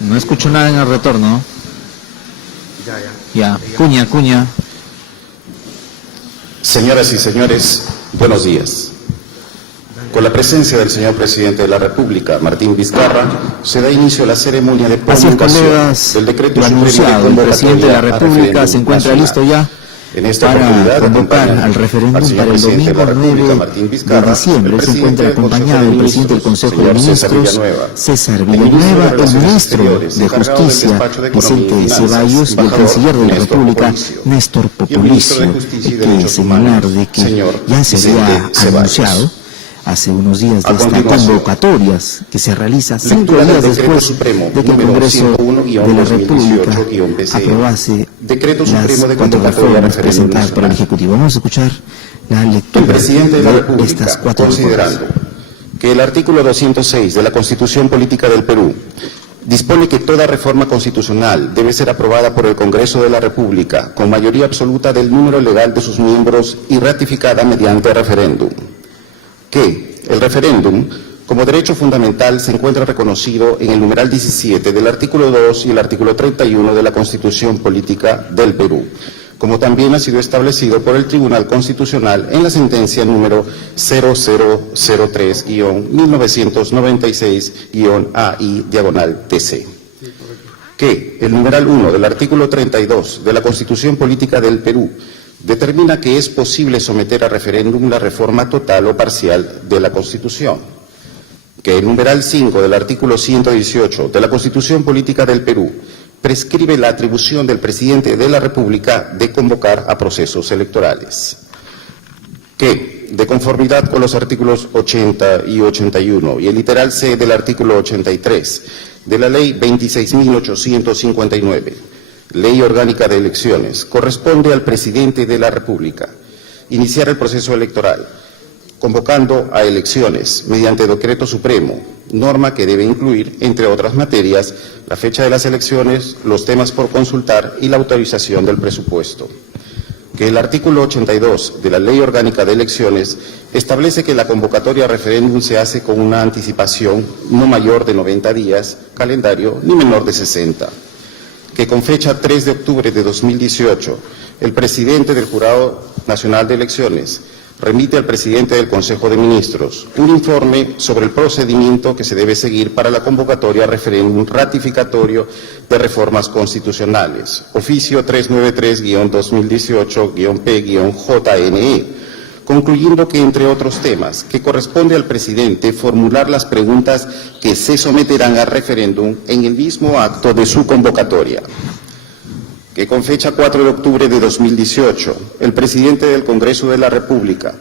No escucho nada en el retorno. Ya. Cuña. Señoras y señores, buenos días. Con la presencia del señor Presidente de la República, Martín Vizcarra, se da inicio a la ceremonia de promulgación del decreto anunciado. El Presidente de la República se encuentra listo ya para convocar al referéndum para el domingo 9 de diciembre. Se encuentra acompañado el Presidente del Consejo de Ministros, César Villanueva, el Ministro de Justicia, Vicente Ceballos, y el Canciller de la República, Néstor Populicio. Hay que señalar de que ya se había anunciado hace unos días de esta convocatoria que se realiza 5 días después de que el Congreso de la República aprobase las 4 reformas presentadas por el Ejecutivo. Vamos a escuchar la lectura de estas 4 considerando que el artículo 206 de la Constitución Política del Perú dispone que toda reforma constitucional debe ser aprobada por el Congreso de la República con mayoría absoluta del número legal de sus miembros y ratificada mediante referéndum. Que el referéndum, como derecho fundamental, se encuentra reconocido en el numeral 17 del artículo 2 y el artículo 31 de la Constitución Política del Perú, como también ha sido establecido por el Tribunal Constitucional en la sentencia número 0003-1996-AI-TC. Que el numeral 1 del artículo 32 de la Constitución Política del Perú determina que es posible someter a referéndum la reforma total o parcial de la Constitución. Que el numeral 5 del artículo 118 de la Constitución Política del Perú prescribe la atribución del Presidente de la República de convocar a procesos electorales. Que, de conformidad con los artículos 80 y 81 y el literal C del artículo 83 de la Ley 26.859, Ley Orgánica de Elecciones, corresponde al Presidente de la República iniciar el proceso electoral, convocando a elecciones mediante decreto supremo, norma que debe incluir, entre otras materias, la fecha de las elecciones, los temas por consultar y la autorización del presupuesto. Que el artículo 82 de la Ley Orgánica de Elecciones establece que la convocatoria a referéndum se hace con una anticipación no mayor de 90 días, calendario, ni menor de 60. Que con fecha 3 de octubre de 2018, el Presidente del Jurado Nacional de Elecciones remite al Presidente del Consejo de Ministros un informe sobre el procedimiento que se debe seguir para la convocatoria a referéndum ratificatorio de reformas constitucionales, oficio 393-2018-P-JNE, concluyendo que, entre otros temas, que corresponde al Presidente formular las preguntas que se someterán a referéndum en el mismo acto de su convocatoria. Que con fecha 4 de octubre de 2018, el Presidente del Congreso de la República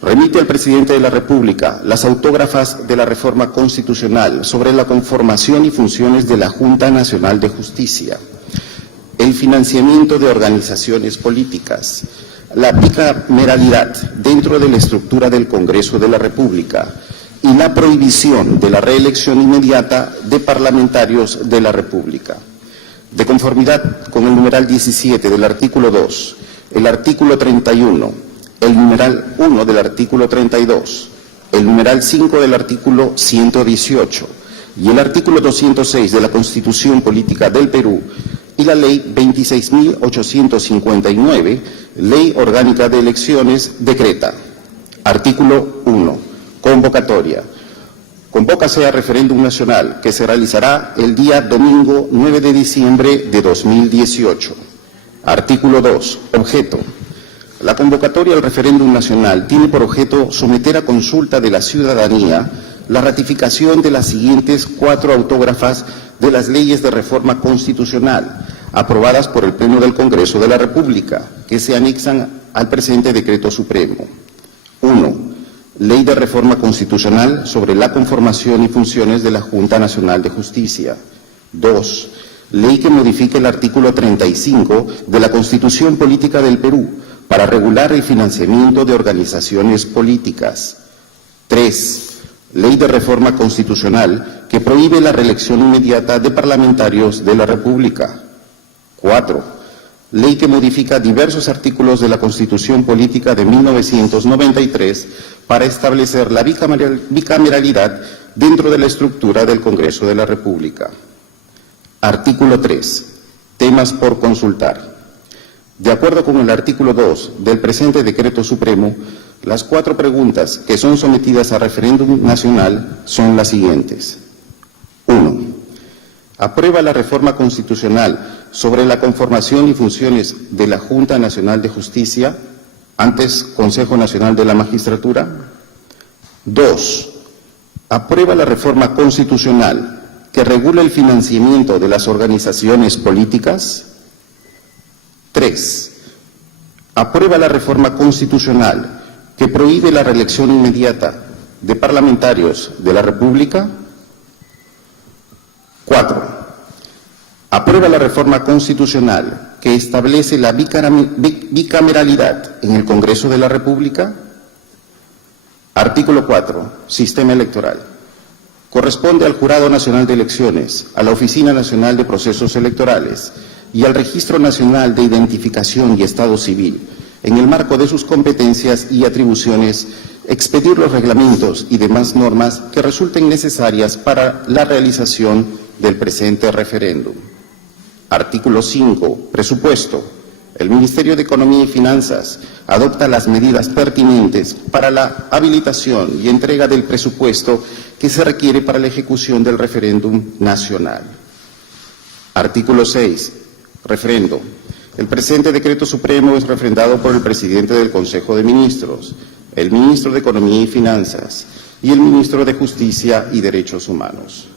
remite al Presidente de la República las autógrafas de la reforma constitucional sobre la conformación y funciones de la Junta Nacional de Justicia, el financiamiento de organizaciones políticas, la bicameralidad dentro de la estructura del Congreso de la República y la prohibición de la reelección inmediata de parlamentarios de la República. De conformidad con el numeral 17 del artículo 2, el artículo 31, el numeral 1 del artículo 32, el numeral 5 del artículo 118 y el artículo 206 de la Constitución Política del Perú y la Ley 26.859, Ley Orgánica de Elecciones, decreta. Artículo 1. Convocatoria. Convócase a referéndum nacional que se realizará el día domingo 9 de diciembre de 2018. Artículo 2. Objeto. La convocatoria al referéndum nacional tiene por objeto someter a consulta de la ciudadanía la ratificación de las siguientes 4 autógrafas de las leyes de reforma constitucional aprobadas por el Pleno del Congreso de la República, que se anexan al presente decreto supremo. 1. Ley de Reforma Constitucional sobre la conformación y funciones de la Junta Nacional de Justicia. 2. Ley que modifique el artículo 35 de la Constitución Política del Perú para regular el financiamiento de organizaciones políticas. 3. Ley de Reforma Constitucional que prohíbe la reelección inmediata de parlamentarios de la República. 4. Ley que modifica diversos artículos de la Constitución Política de 1993 para establecer la bicameralidad dentro de la estructura del Congreso de la República. Artículo 3. Temas por consultar. De acuerdo con el artículo 2 del presente decreto supremo, las 4 preguntas que son sometidas a referéndum nacional son las siguientes. 1. ¿Aprueba la reforma constitucional sobre la conformación y funciones de la Junta Nacional de Justicia, antes Consejo Nacional de la Magistratura? 2. ¿Aprueba la reforma constitucional que regula el financiamiento de las organizaciones políticas? 3. ¿Aprueba la reforma constitucional que prohíbe la reelección inmediata de parlamentarios de la República? 4. ¿Aprueba la reforma constitucional que establece la bicameralidad en el Congreso de la República? Artículo 4. Sistema electoral. Corresponde al Jurado Nacional de Elecciones, a la Oficina Nacional de Procesos Electorales y al Registro Nacional de Identificación y Estado Civil, en el marco de sus competencias y atribuciones, expedir los reglamentos y demás normas que resulten necesarias para la realización del presente referéndum. Artículo 5. Presupuesto. El Ministerio de Economía y Finanzas adopta las medidas pertinentes para la habilitación y entrega del presupuesto que se requiere para la ejecución del referéndum nacional. Artículo 6. Referendo. El presente decreto supremo es refrendado por el presidente del Consejo de Ministros, el ministro de Economía y Finanzas y el ministro de Justicia y Derechos Humanos.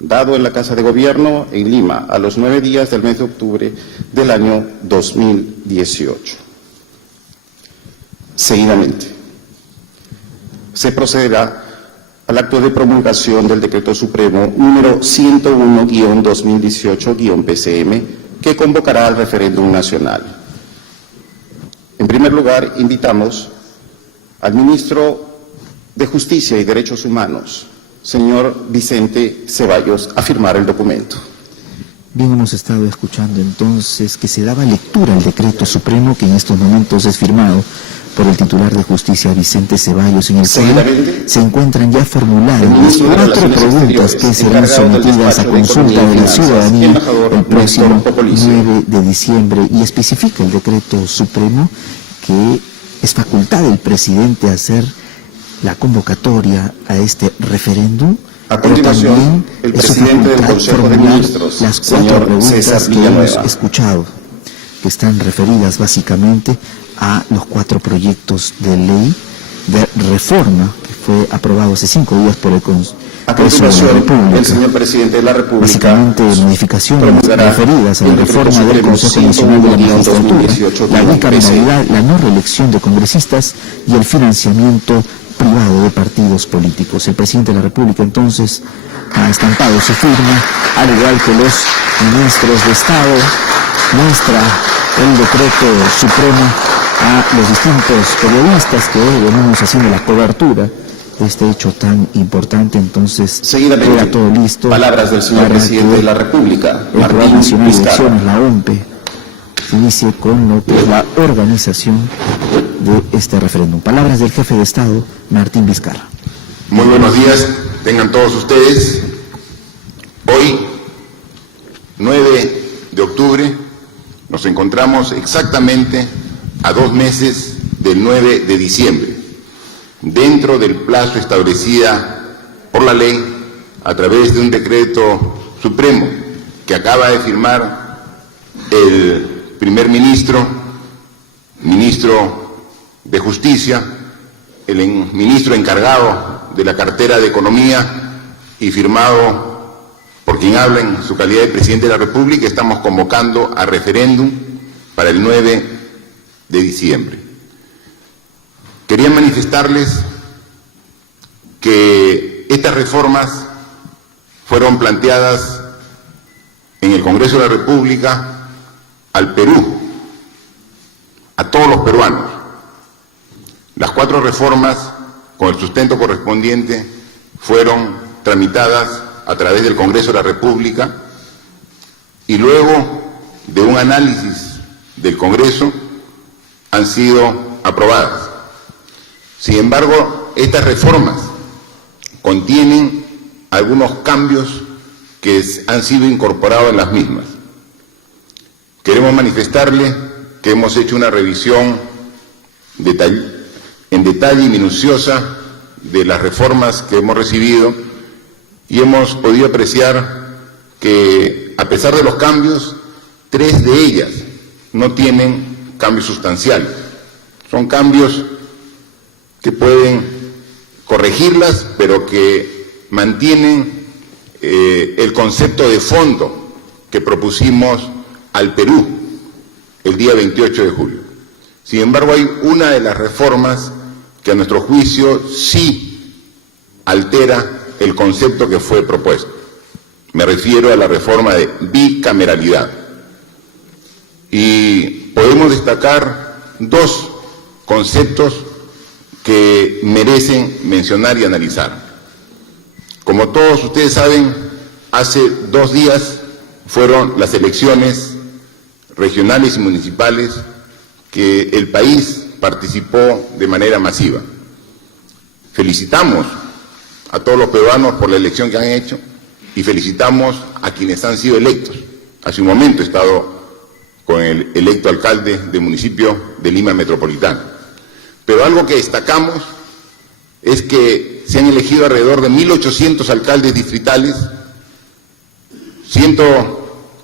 Dado en la Casa de Gobierno, en Lima, a los 9 días del mes de octubre del año 2018. Seguidamente, se procederá al acto de promulgación del Decreto Supremo número 101-2018-PCM, que convocará al referéndum nacional. En primer lugar, invitamos al ministro de Justicia y Derechos Humanos, señor Vicente Ceballos, a firmar el documento. Bien, hemos estado escuchando entonces que se daba lectura al decreto supremo que en estos momentos es firmado por el titular de Justicia, Vicente Ceballos, en el cual se encuentran ya formuladas las 4 preguntas que serán sometidas a consulta de la ciudadanía el próximo 9 de diciembre, y especifica el decreto supremo que es facultad del presidente hacer la convocatoria a este referéndum. A continuación, el presidente del Consejo de Ministros, las 4 señor preguntas César que hemos Villanueva, escuchado, que están referidas básicamente a los 4 proyectos de ley de reforma que fue aprobado hace 5 días por el Congreso de la República. El señor presidente de la República, básicamente modificaciones referidas a la reforma del Consejo Nacional de la Magistratura, la bicameralidad, la no reelección de congresistas y el financiamiento privado de partidos políticos. El presidente de la República entonces ha estampado su firma, al igual que los ministros de Estado, muestra el decreto supremo a los distintos periodistas que hoy venimos haciendo la cobertura de este hecho tan importante. Entonces queda todo listo. Palabras del señor presidente de la República, el Programa Nacional de Elecciones, la OMPE, se inicie con lo que es la organización de este referéndum. Palabras del jefe de Estado, Martín Vizcarra. Muy buenos días, tengan todos ustedes. Hoy, 9 de octubre, nos encontramos exactamente a 2 meses del 9 de diciembre, dentro del plazo establecida por la ley a través de un decreto supremo que acaba de firmar el primer ministro de Justicia, el ministro encargado de la cartera de Economía y firmado por quien habla en su calidad de presidente de la República. Estamos convocando a referéndum para el 9 de diciembre. Quería manifestarles que estas reformas fueron planteadas en el Congreso de la República al Perú, a todos los peruanos. Las 4 reformas, con el sustento correspondiente, fueron tramitadas a través del Congreso de la República y luego de un análisis del Congreso han sido aprobadas. Sin embargo, estas reformas contienen algunos cambios que han sido incorporados en las mismas. Queremos manifestarle que hemos hecho una revisión en detalle y minuciosa de las reformas que hemos recibido y hemos podido apreciar que, a pesar de los cambios, 3 de ellas no tienen cambios sustanciales. Son cambios que pueden corregirlas, pero que mantienen el concepto de fondo que propusimos al Perú el día 28 de julio. Sin embargo, hay una de las reformas que a nuestro juicio sí altera el concepto que fue propuesto. Me refiero a la reforma de bicameralidad. Y podemos destacar 2 conceptos que merecen mencionar y analizar. Como todos ustedes saben, hace 2 días fueron las elecciones regionales y municipales que el país participó de manera masiva. Felicitamos a todos los peruanos por la elección que han hecho y felicitamos a quienes han sido electos. Hace un momento he estado con el electo alcalde del municipio de Lima Metropolitana. Pero algo que destacamos es que se han elegido alrededor de 1.800 alcaldes distritales,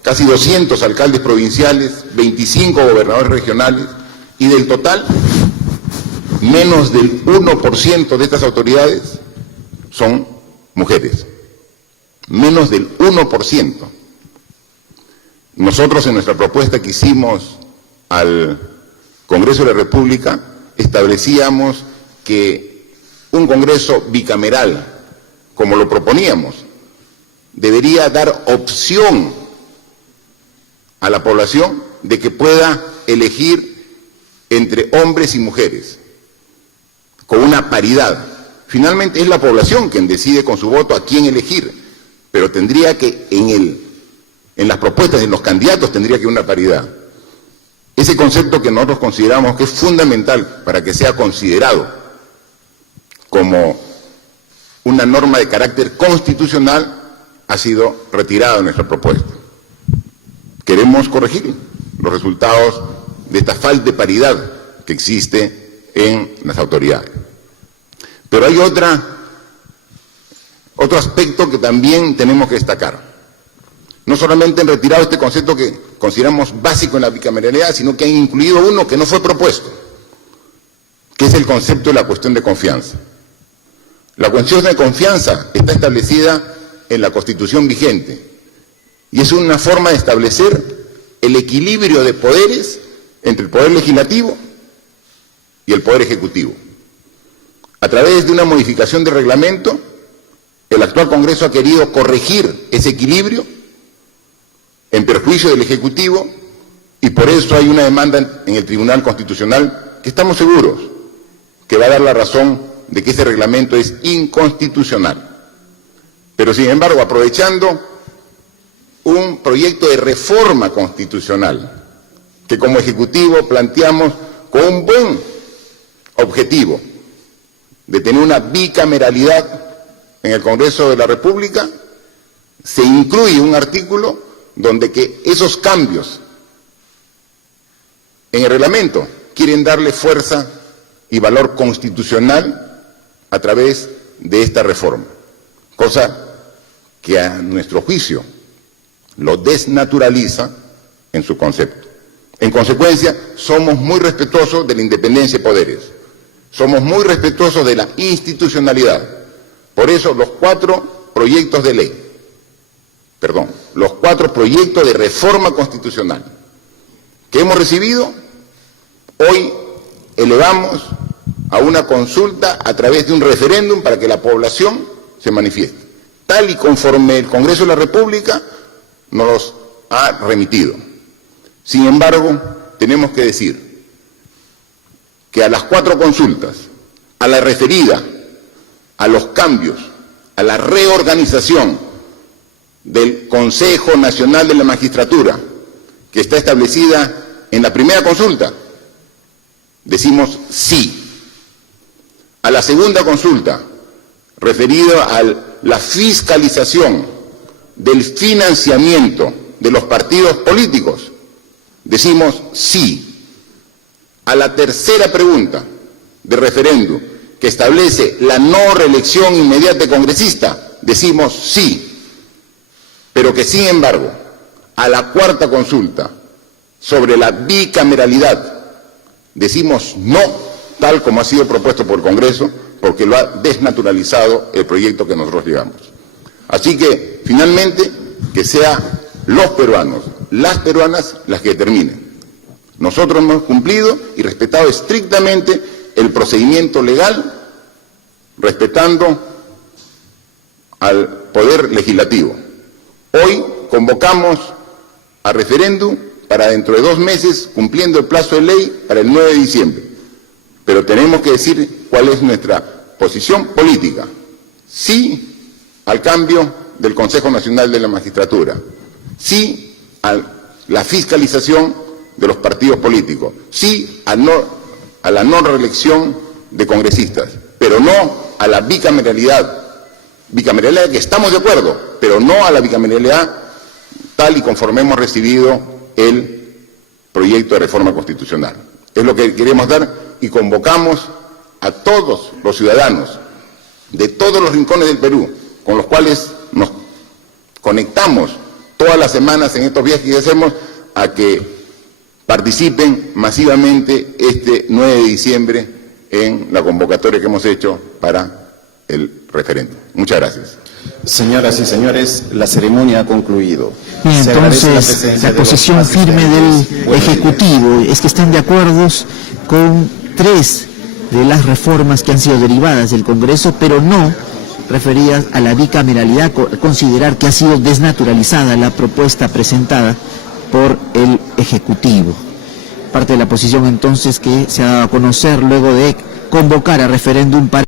casi 200 alcaldes provinciales, 25 gobernadores regionales, y del total, menos del 1% de estas autoridades son mujeres. Menos del 1%. Nosotros, en nuestra propuesta que hicimos al Congreso de la República, establecíamos que un Congreso bicameral, como lo proponíamos, debería dar opción a la población de que pueda elegir entre hombres y mujeres, con una paridad. Finalmente es la población quien decide con su voto a quién elegir, pero tendría que, en las propuestas, en los candidatos, tendría que haber una paridad. Ese concepto que nosotros consideramos que es fundamental para que sea considerado como una norma de carácter constitucional ha sido retirado de nuestra propuesta. Queremos corregir los resultados de esta falta de paridad que existe en las autoridades. Pero hay otro aspecto que también tenemos que destacar. No solamente han retirado este concepto que consideramos básico en la bicameralidad, sino que han incluido uno que no fue propuesto, que es el concepto de la cuestión de confianza. La cuestión de confianza está establecida en la Constitución vigente y es una forma de establecer el equilibrio de poderes entre el Poder Legislativo y el Poder Ejecutivo. A través de una modificación del reglamento, el actual Congreso ha querido corregir ese equilibrio en perjuicio del Ejecutivo y por eso hay una demanda en el Tribunal Constitucional que estamos seguros que va a dar la razón de que ese reglamento es inconstitucional. Pero sin embargo, aprovechando un proyecto de reforma constitucional que como Ejecutivo planteamos con un buen objetivo de tener una bicameralidad en el Congreso de la República, se incluye un artículo donde que esos cambios en el reglamento quieren darle fuerza y valor constitucional a través de esta reforma, cosa que a nuestro juicio lo desnaturaliza en su concepto. En consecuencia, somos muy respetuosos de la independencia de poderes, somos muy respetuosos de la institucionalidad. Por eso los 4 proyectos de ley, los 4 proyectos de reforma constitucional que hemos recibido, hoy elevamos a una consulta a través de un referéndum para que la población se manifieste, tal y conforme el Congreso de la República nos los ha remitido. Sin embargo, tenemos que decir que a las 4 consultas, a la referida, a los cambios, a la reorganización del Consejo Nacional de la Magistratura, que está establecida en la primera consulta, decimos sí. A la segunda consulta, referido a la fiscalización del financiamiento de los partidos políticos, decimos sí. A la tercera pregunta de referéndum, que establece la no reelección inmediata de congresista, decimos sí. Pero que, sin embargo, a la cuarta consulta sobre la bicameralidad, decimos no, tal como ha sido propuesto por el Congreso, porque lo ha desnaturalizado el proyecto que nosotros llevamos. Así que, finalmente, que sean los peruanos, las peruanas, las que determinen. Nosotros hemos cumplido y respetado estrictamente el procedimiento legal, respetando al Poder Legislativo. Hoy convocamos a referéndum para dentro de 2 meses, cumpliendo el plazo de ley para el 9 de diciembre. Pero tenemos que decir cuál es nuestra posición política. Sí al cambio del Consejo Nacional de la Magistratura. Sí a la fiscalización de los partidos políticos. Sí a la no reelección de congresistas. Pero no a la bicameralidad. Bicameralidad que estamos de acuerdo, pero no a la bicameralidad tal y conforme hemos recibido el proyecto de reforma constitucional. Es lo que queremos dar y convocamos a todos los ciudadanos de todos los rincones del Perú, con los cuales nos conectamos todas las semanas en estos viajes que hacemos, a que participen masivamente este 9 de diciembre en la convocatoria que hemos hecho para el referéndum. Muchas gracias. Señoras y señores, la ceremonia ha concluido. Y entonces, la posición firme del Ejecutivo es que están de acuerdo con 3 de las reformas que han sido derivadas del Congreso, pero no referidas a la bicameralidad, considerar que ha sido desnaturalizada la propuesta presentada por el Ejecutivo. Parte de la posición entonces que se ha dado a conocer luego de convocar a referéndum para